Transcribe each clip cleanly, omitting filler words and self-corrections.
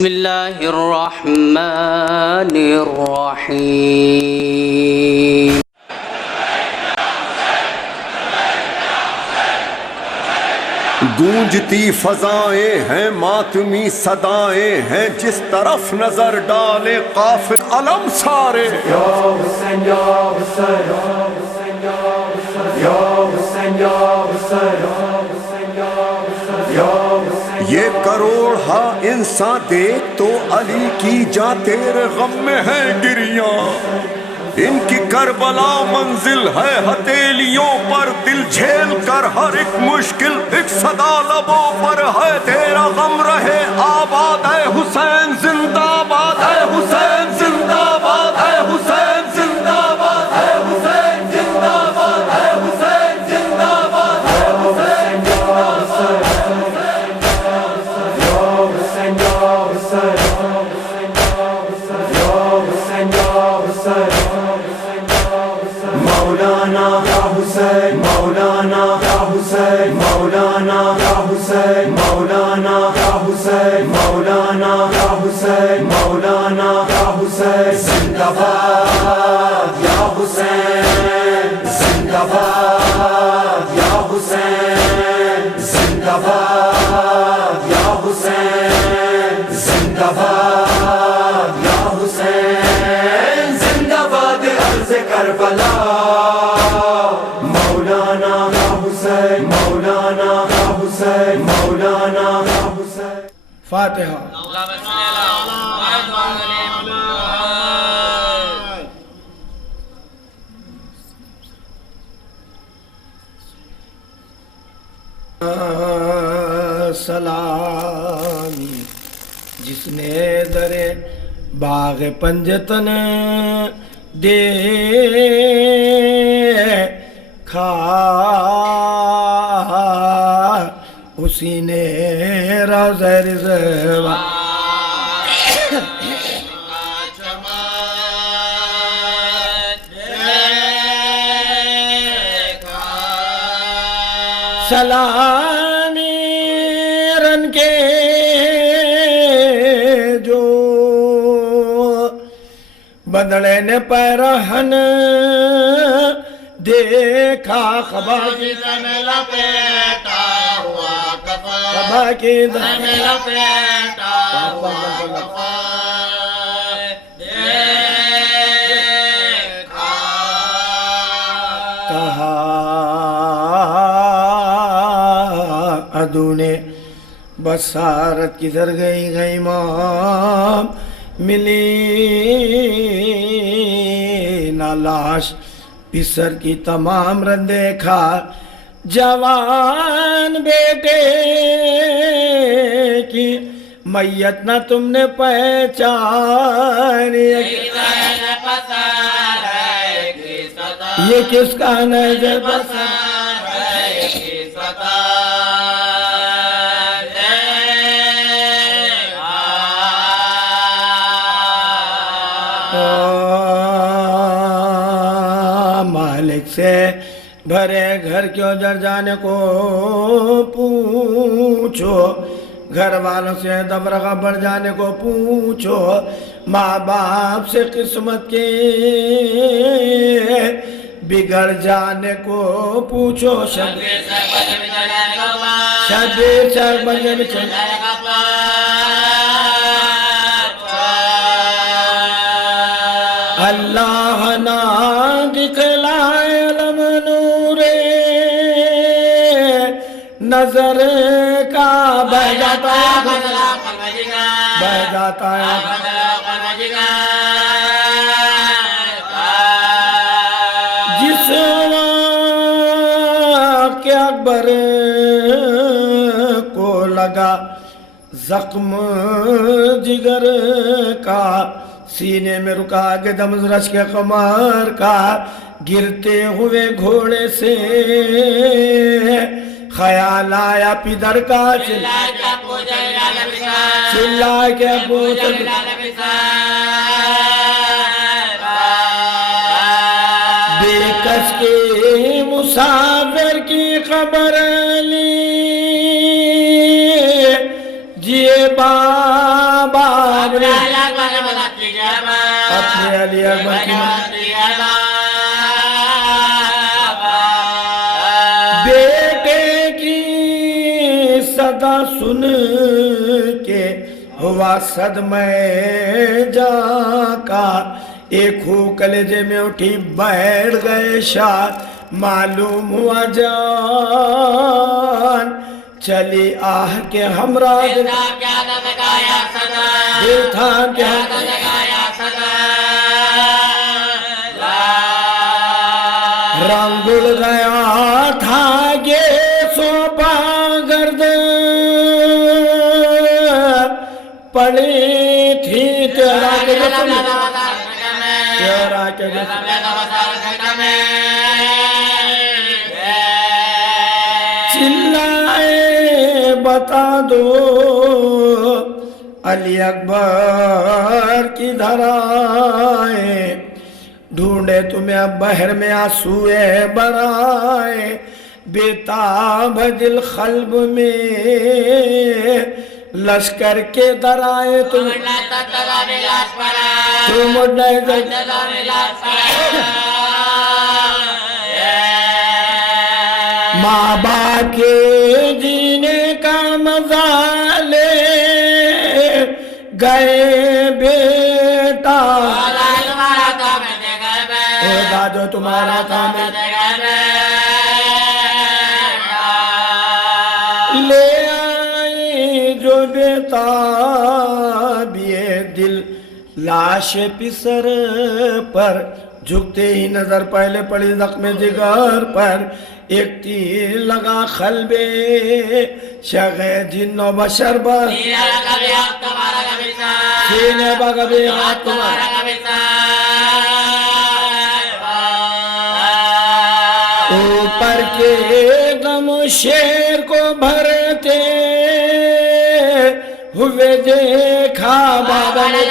بسم اللہ الرحمن الرحیم گونجتی فضائیں ہیں ماتمی صدائیں ہیں جس طرف نظر ڈالے قافل علم سارے یا حسین یا حسین یا حسین یا حسین یا حسین یا حسین یا حسین یا حسین یہ کروڑ ہا انسان دیکھ تو علی کی جاں تیرے غم میں ہے گریاں ان کی کربلا منزل ہے ہتھیلیوں پر دل جھیل کر ہر ایک مشکل ایک صدا لبوں پر ہے تیرا غم رہے آباد اے حسین زندہ باد اے حسین زندہ باد اے حسین زندہ باد اے حسین زندہ باد اے حسین زندہ باد اے حسین مولانا یا حسین مولانا یا حسین مولانا یا حسین مولانا یا حسین مولانا یا حسین مولانا یا حسین زندہ باد یا حسین زندہ باد یا حسین زندہ باد یا حسین زندہ باد یا حسین زندہ باد عرض کربلا مولانا یا حسین مولانا یا حسین مولانا یا حسین فاتحہ سلام جس نے در باغ پنجتن دیکھا اسی نے روضہ رضوان سلامی رن کے جو بدلے نے پیرہن دیکھا خبا کی دن لپیٹا ہوا کفن خبا کی دن لپیٹا ہوا کفن دیکھا کہا عدو نے بصارت کدھر گئی گئی مام ملی نہ لاش پسر کی تمام رن دیکھا جوان بیٹے کی میت نہ تم نے پہچانی یہ کس کا نظر بسر مالک سے بھرے گھر کیوں جر جانے کو پوچھو گھر والوں سے دبرغہ بڑھ جانے کو پوچھو ماں باپ سے قسمت کے بگڑ جانے کو پوچھو شبیر سر بننے میں چلے اللہ نہ دکھلائے علم نورے نظر کا بہ جاتا ہے بہ جاتا ہے جس وقت اکبر کو لگا زخم جگر کا سینے میں رکا کے دم رش کے قمر کا گرتے ہوئے گھوڑے سے خیال آیا پدر کا چلا کے پوچھ بے کس کے مسافر کی خبر لی جیے بابا اپنے علی اکبر کی بیٹے کی صدا سن کے ہوا صدمہ جا کا ایک ہو کلیجے میں اٹھی بیٹھ گئے شاہ معلوم ہوا جان چلی آہ کے ہمراہ دل تھا کیا رنگ اڑ گیا تھا یہ سوپا گرد پڑی تھی تیرا کے جسم تیرا کے جسم چلائے بتا دو علی اکبر کی دھرائے ڈھونڈے تمہیں اب بحر میں آنسوئے برائے بیتاب دل قلب میں لشکر کے درائے تم اڑنے ماں باپ کے جینے کا مزہ لے گئے بیٹا خدا جو تمہارا تھا لے آئی جو بیتاب یہ دل لاش پسر پر جھکتے ہی نظر پہلے پڑی زخم جگر پر ایک تیر لگا قلب شغے جن و بشر پر سینے بغبی ہاتھ تمہارا اوپر کے غم شیر کو بھرتے ہوئے دیکھا بابا نے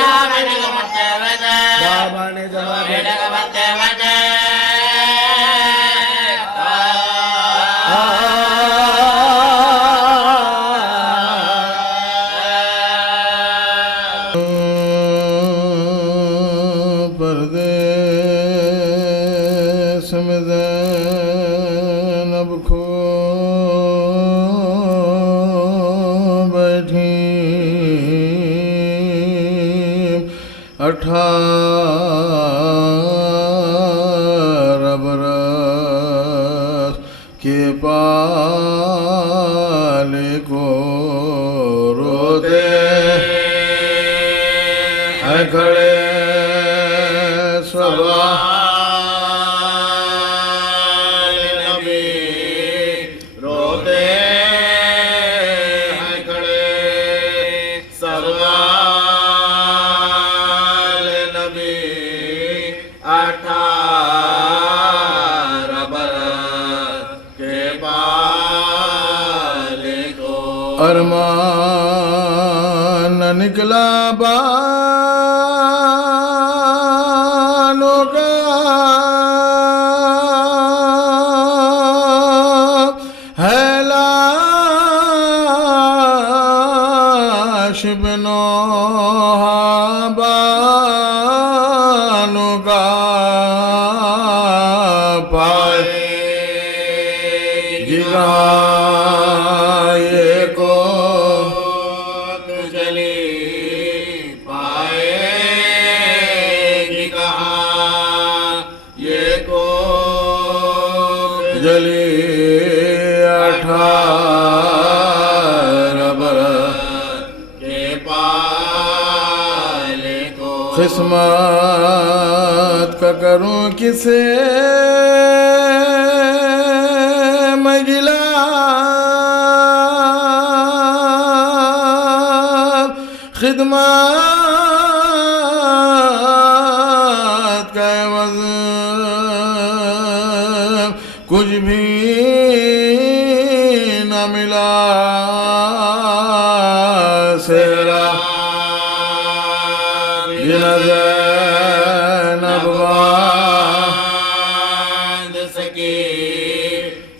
جواب پردیس میں زینب کھو بیٹھی 18 برس کے پالے کو روتے ہیں کھڑے سوال نبی روتے ہیں کھڑے سوال نبی 18 برس کے بالے کو ارمان نہ نکلا بانوں کا ہے لاش بنوحہ بانوں کا پائے گرائے کو چلی پائے گی کہاں یہ کو جلی 18 برس کے پالے کو قسمت کا کروں کسے میں گلا خدمات کا عوض کچھ بھی نہ ملا سیرا بنا زینب باندھ سکی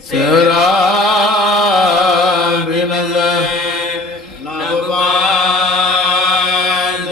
سیرا بنا زینب باندھ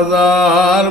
1000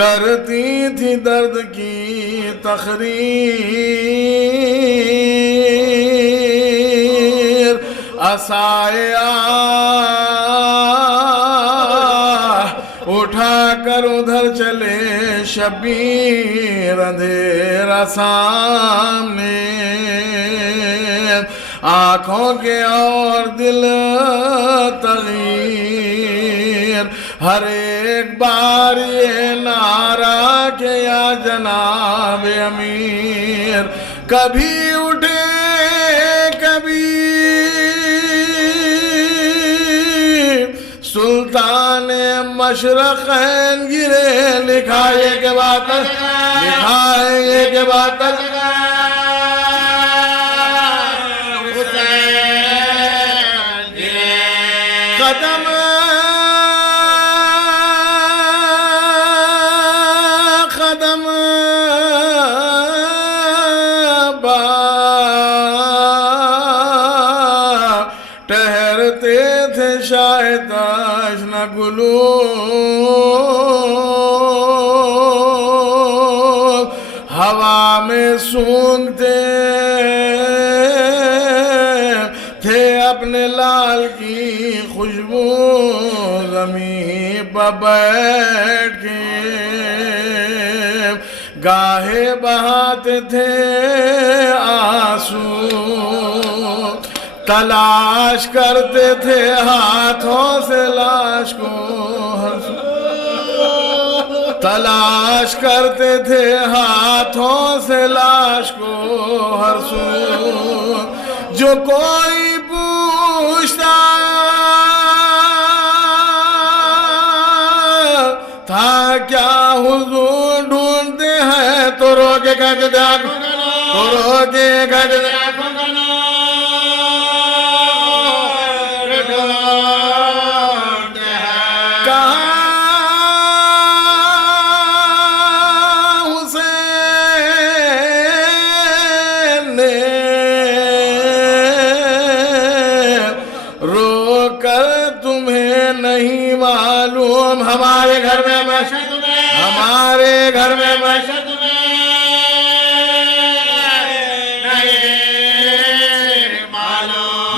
کرتی تھی درد کی تقریر عصائے اٹھا کر ادھر چلے شبیر اندھیرا سامنے آنکھوں کے اور دل تغیر ہر ایک بار یہ نعرہ کہ یا جناب امیر کبھی اٹھے کبھی سلطان مشرقین گرے لکھا یہ کہ بات لکھا ہے یہ کہ بات قدم قدم با ٹہرتے تھے شاید آشنا گلو ہوا میں سونگتے تھے اپنے لال کی خوشبو زمین پر بیٹھ کے گاہے بہاتے تھے آنسو تلاش کرتے تھے ہاتھوں سے لاش کو تلاش کرتے تھے ہاتھوں سے لاش کو ہر سو جو کوئی پوچھتا تھا کیا حضور ڈھونڈتے ہیں تو رو کے کہتے تھے تو رو کے کہتے تھے ہمارے گھر میں ہمارے گھر میں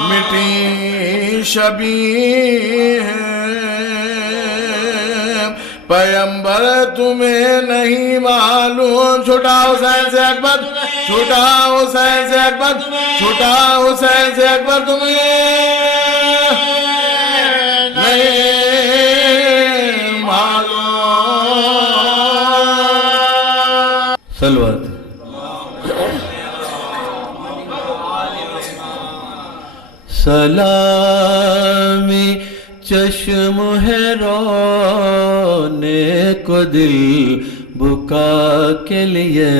مٹی شبیہ پیمبر تمہیں نہیں معلوم چھوٹا حسین سے اکبر چھوٹا حسین سے اکبر چھوٹا حسین سے اکبر تمہیں نہیں سلوات سلامی چشم ہے رونے کو دل بکا کے لیے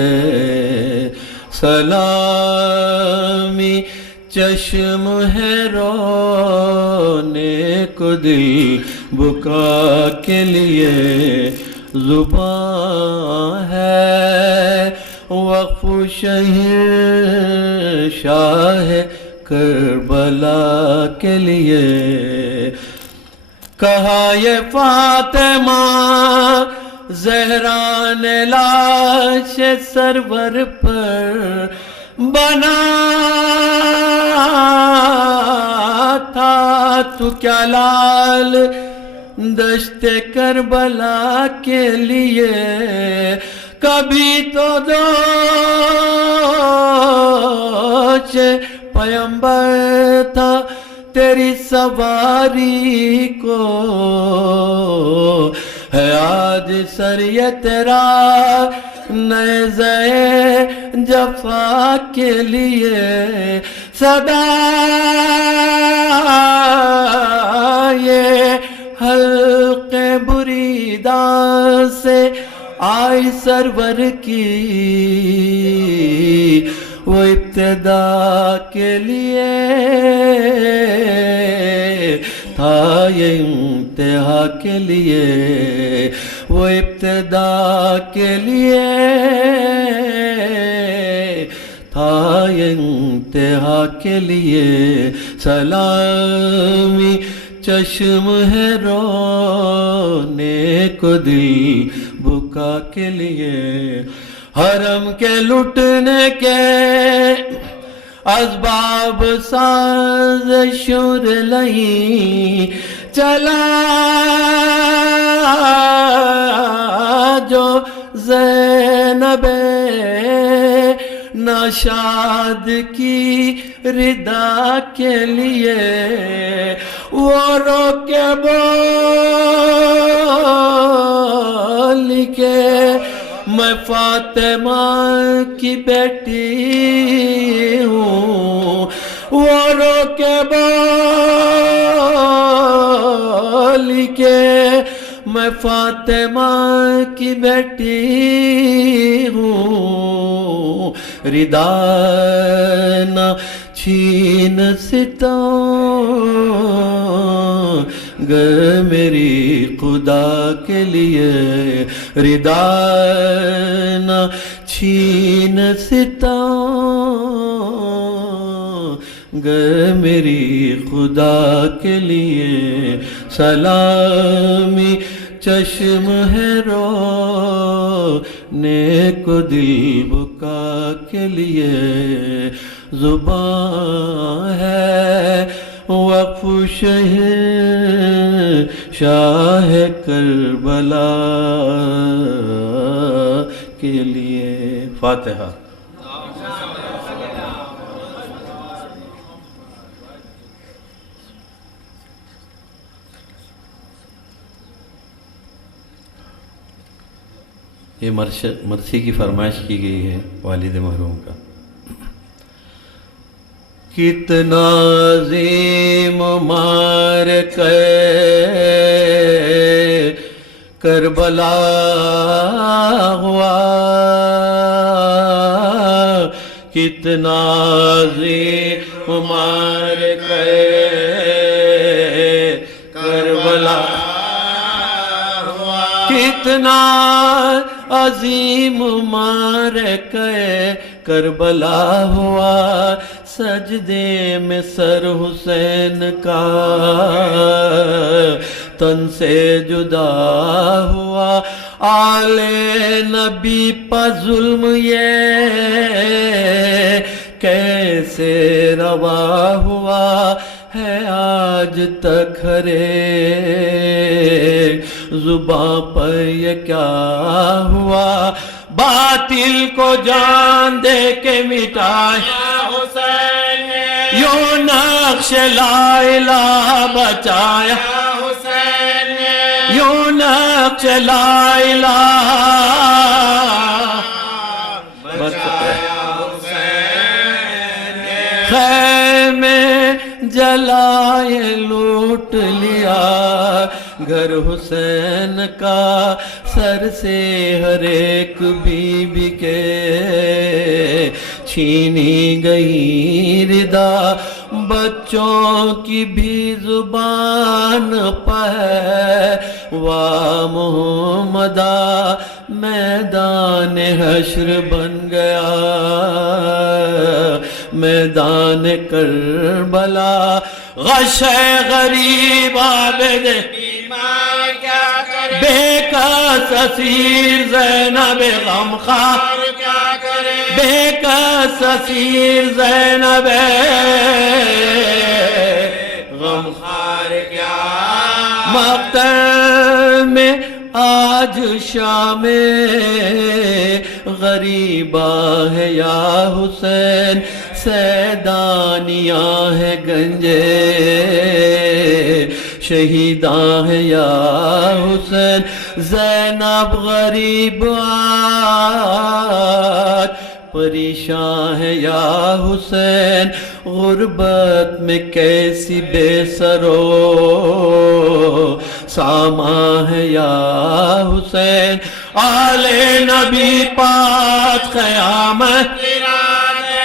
سلامی چشم ہے رونے کو دل بکا کے لیے زبان ہے وقف شہر شاہ کربلا کے لیے کہا یہ فاطمہ زہرا نے لاش سرور پر بنا تھا تو کیا لال دشت کربلا کے لیے کبھی تو دوچ پیمبر تھا تیری سواری کو ہے آج سر یہ تیرا نیزہ جفا کے لیے صدا یہ حلق بریدہ سے آئی سرور کی وہ ابتدا کے لیے تھا یہ انتہا کے لیے وہ ابتدا کے لیے تھا یہ انتہا کے لیے سلامی چشم ہے رونے کو دل بکا کے لیے حرم کے لٹنے کے اسباب ساز شور لہی چلا جو زینب ناشاد کی ردا کے لیے وہ رو کے بولی کے میں فاطمہ کی بیٹی ہوں وہ رو کے بولی کے میں فاطمہ کی بیٹی ہوں ردا نہ چھین ستم گر میری خدا کے لیے ردا نہ چھین ستم گر میری خدا کے لیے سلامی چشم ہے رونے کو دل بکا کے لیے زبان ہے وقف شاہ کربلا کے لیے فاتحہ یہ مرثی کی فرمائش کی گئی ہے والد محروم کا کتنا عظیم مار کربلا ہوا کتنا عظیم مار کربلا کتنا عظیم معرکہ کربلا ہوا سجدے میں سر حسین کا تن سے جدا ہوا آل نبی پر ظلم یہ کیسے روا ہوا ہے آج تک ہرے زباں پر یہ کیا ہوا باطل کو جان دے کے مٹایا حسین یوں نقش لا الہ بچایا حسین یوں نقش لا الہ بچایا حسین خیمے جلائے لوٹ لیا گھر حسین کا سر سے ہر ایک بیوی کے چھینی گئی ردا بچوں کی بھی زبان پر وا محمدہ میدان حشر بن گیا میدان کربلا غش غریب عابد بے کس اسیر زینب غمخوار بے کس اسیر زینب غمخوار کیا مقتل میں آج شام غریبہ ہے یا حسین سیدانیاں ہے گنجے شہیداں ہے یا حسین زینب غریب آج پریشان ہے یا حسین غربت میں کیسی بے سرو ساما ہے یا حسین آل نبی پاک قیامت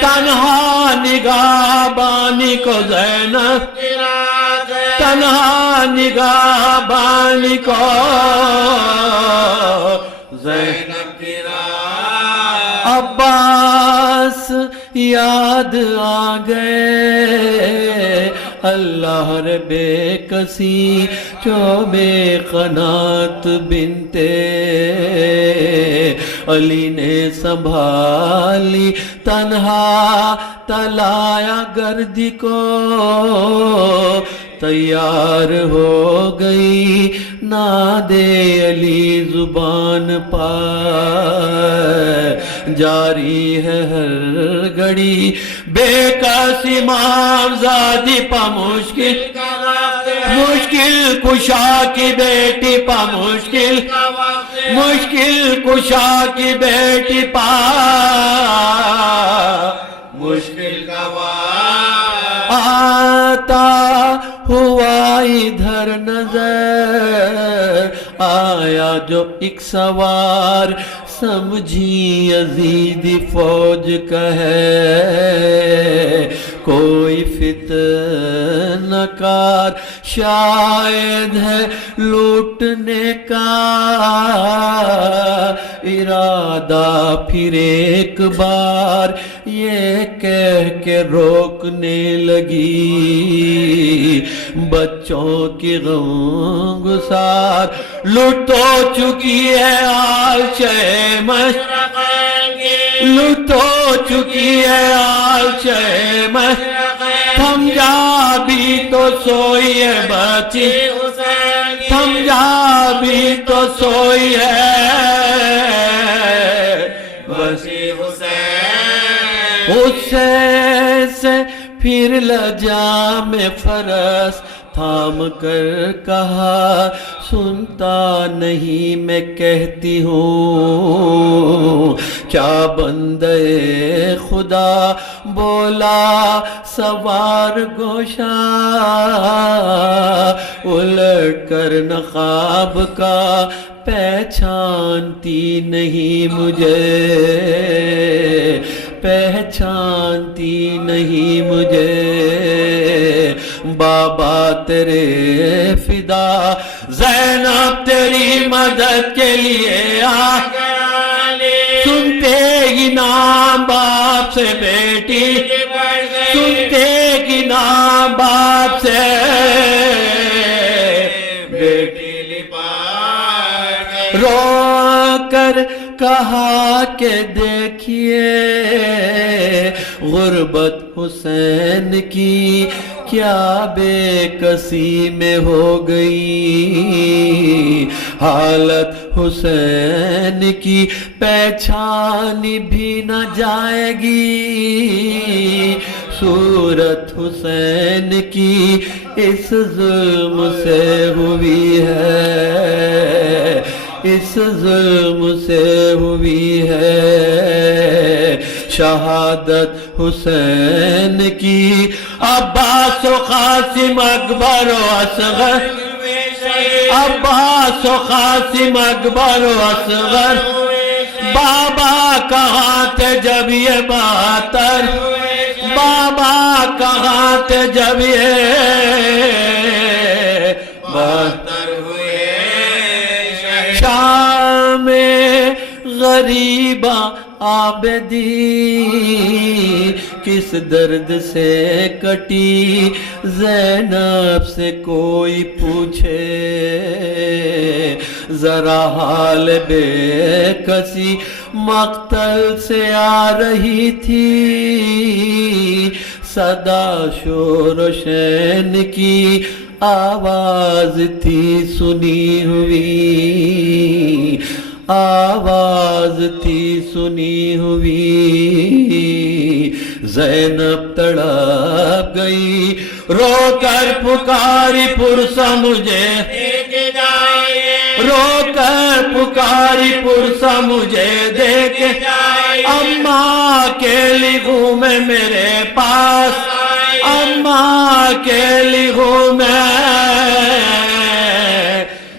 تنہا نگاہ بانی کو زینب تنہا نگاہ بانی کو زینب عباس یاد آ گئے اللہ رے بے کسی جو بے قنات بنتے علی نے سنبھالی تنہا تلایا گردی کو تیار ہو گئی نادے علی زبان پائے جاری ہے ہر گھڑی بے کسی مامزادی پا مشکل کشا کی بیٹی پا مشکل کشا کی بیٹی پا مشکل کا آتا ہوا ادھر نظر آیا جو ایک سوار سمجھی یزیدی فوج کا ہے کوئی فتنہ کار شاید ہے لوٹنے کا ارادہ پھر ایک بار یہ کہہ کے روکنے لگی بچوں کی غم گسار لٹ تو چکی ہے آلچہ مشرق لٹ ہو چکی ہے آلچہ مشرق تھم جا بھی تو سوئی ہے بچی تھم جا بھی تو سوئی ہے بچی حسین سے پھر لجا میں فرس تھام کر کہا سنتا نہیں میں کہتی ہوں کیا بندے خدا بولا سوار گوشا الٹ کر نقاب کا پہچانتی نہیں مجھے پہچانتی نہیں مجھے بابا تیرے فدا زینب تیری مدد کے لیے آ سنتے ہی نام باپ سے بیٹی سنتے ہی نام باپ سے بیٹی رو کر کہا کہ دیکھیے غربت حسین کی کیا بے کسی میں ہو گئی حالت حسین کی پہچانی بھی نہ جائے گی صورت حسین کی اس ظلم سے ہوئی ہے اس ظلم سے ہوئی ہے شہادت حسین کی عباس و قاسم اکبر و اصغر عباس و قاسم اکبر و اصغر بابا کہاں تھے جب یہ بہتر بابا کہاں تھے جب یہ بہتر ہوئے شام غریباں عابدی کس درد سے کٹی زینب سے کوئی پوچھے ذرا حال بے کسی مقتل سے آ رہی تھی صدا شور و شین کی آواز تھی سنی ہوئی آواز تھی سنی ہوئی زینب تڑپ گئی رو کر پکاری پرسا مجھے رو کر پکاری پرسا مجھے دیکھ اماں اکیلی ہوں میں میرے پاس اماں اکیلی ہوں میں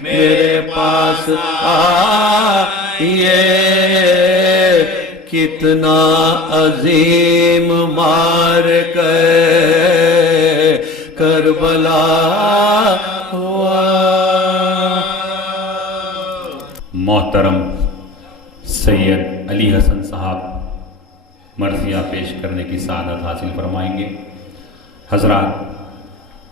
میرے پاس آئیے کتنا عظیم مار کربلا ہوا. محترم سید علی حسن صاحب مرثیہ پیش کرنے کی سعادت حاصل فرمائیں گے. حضرات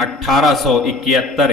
1871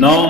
9